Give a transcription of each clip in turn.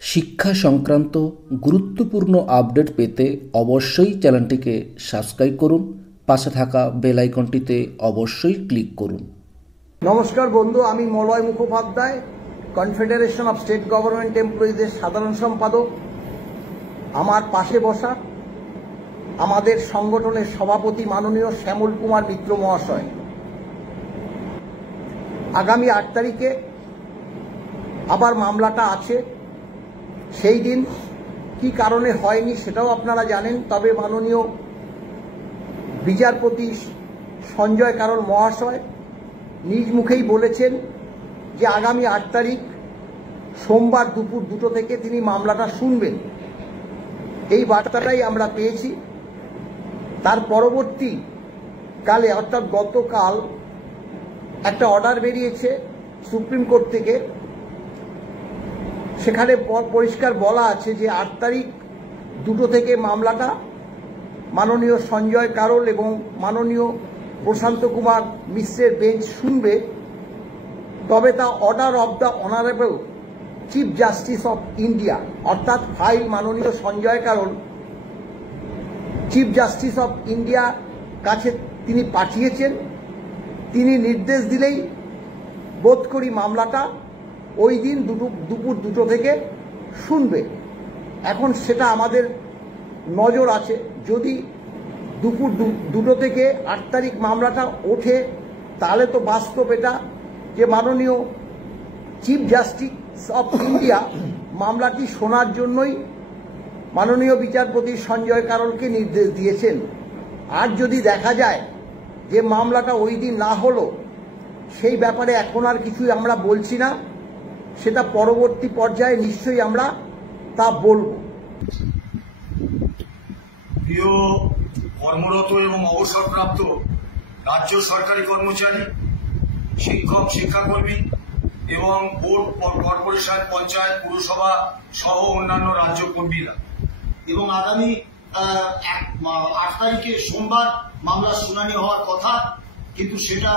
শিক্ষা সংক্রান্ত গুরুত্বপূর্ণ আপডেট পেতে অবশ্যই চ্যানেলটিকে সাবস্ক্রাইব করুন, পাশে থাকা বেল আইকনটিতে অবশ্যই ক্লিক করুন। নমস্কার বন্ধু, আমি Malay Mukhopadhyay, confederation of state government এমপ্লয়িজের সাধারণ সম্পাদক। আমার পাশে বসা আমাদের সংগঠনের সভাপতি মাননীয় শ্যামল কুমার মিত্র মহাশয়। আগামী 8 তারিখে আবার মামলাটা আছে। সেই দিন কি কারণে হয়নি সেটাও আপনারা জানেন, তবে মাননীয় বিচারপতি সঞ্জয় কারোল মহাশয় নিজ মুখেই বলেছেন যে আগামী 8 তারিখ সোমবার দুপুর 2টো থেকে তিনি মামলাটা শুনবেন। এই বার্তাটাই আমরা পেয়েছি। তার পরবর্তী কালে অর্থাৎ গতকাল একটা অর্ডার বেরিয়েছে সুপ্রিম কোর্ট থেকে। সেখানে পরিষ্কার বলা আছে যে 8 তারিখ 2টো থেকে মামলাটা মাননীয় সঞ্জয় কারোল এবং মাননীয় প্রশান্ত কুমার মিশ্রের বেঞ্চ শুনবে। তবে তা order of the honourable chief justice of India, অর্থাৎ ফাইল মাননীয় Sanjay Karol chief justice of India কাছে তিনি পাঠিয়েছেন। তিনি নির্দেশ দিলেই বোধ করি মামলাটা ওই দিন দুপুর 2টো থেকে শুনবে। এখন সেটা আমাদের নজর আছে, যদি দুপুর 2টো থেকে 8 তারিখ মামলাটা ওঠে তাহলে তো বাস্তব এটা যে মাননীয় চিফ জাস্টিস অফ ইন্ডিয়া মামলাটি শোনার জন্যই মাননীয় বিচারপতি সঞ্জয় কারোলকে নির্দেশ দিয়েছেন। আর যদি দেখা যায় যে মামলাটা ওই দিন না হলো, সেই ব্যাপারে এখন আর কিছুই আমরা বলছি না, সেটা পরবর্তী পর্যায়ে নিশ্চয়ই আমরা তা বলবো। প্রিয় কর্মরত এবং অবসরপ্রাপ্ত রাজ্য সরকারি কর্মচারী, শিক্ষক, শিক্ষাকর্মী এবং বোর্ড, কর্পোরেশন, পঞ্চায়েত, পুরসভা সহ অন্যান্য রাজ্য কর্মীরা, এবং আগামী 8 তারিখে সোমবার মামলার শুনানি হওয়ার কথা, কিন্তু সেটা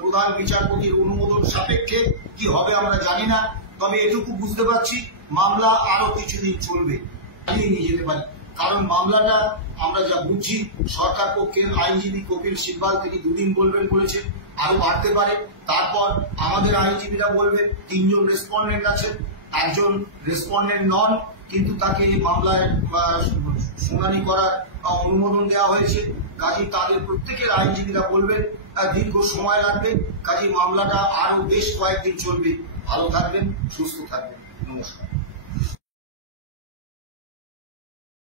প্রধান বিচারপতির অনুমোদন সাপেক্ষে কি হবে আমরা জানি না। তবে এটুকু বুঝতে পারছি মামলা আরো কিছুদিন চলবে, চালিয়ে নিয়ে যেতে পারি। কারণ মামলাটা আমরা যা বুঝছি, সরকার পক্ষের আইনজীবী কপিল সিব্বাল তিনি 2 দিন বলবেন বলেছে, আরো বাড়তে পারে। তারপর আমাদের আইনজীবীরা বলবেন 3 জন রেসপন্ডেন্ট আছেন, একজন রেসপন্ডেন্ট নন, কিন্তু তাকে মামলায় শুনানি করার অনুমোদন দেওয়া হয়েছে। কাজী তাদের প্রত্যেকের আইনজীবীরা বলবেন দীর্ঘ সময় লাগবে, কাজী মামলাটা আরো বেশ কয়েকদিন চলবে। ভালো থাকবেন, সুস্থ থাকবেন, নমস্কার।